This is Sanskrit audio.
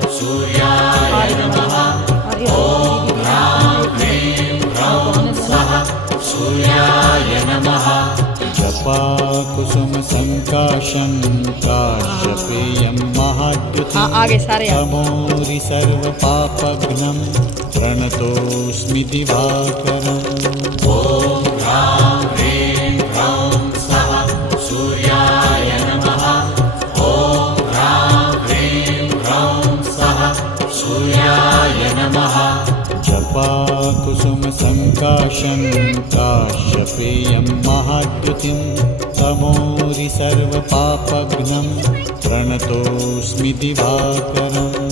सूर्याय नमः। ॐ ह्रां ह्रीं ह्रौं स्वः सूर्याय नमः। जपाकुसुमसङ्काशं काश्यपेयं महाद्युतिं तमोरि सर्वपापघ्नं प्रणतोऽस्मि दिवाकरम्। ॐ ह्रां ह्रीं ह्रौं स्वः सूर्याय नमः। ॐ ह्रां ह्रीं ह्रौं स्वः सूर्याय नमः। जपाकुसुमसङ्काशं काश्यपेयं महाद्युतिं तमोरि सर्वपापघ्नं प्रणतोऽस्मि दिवाकरम्।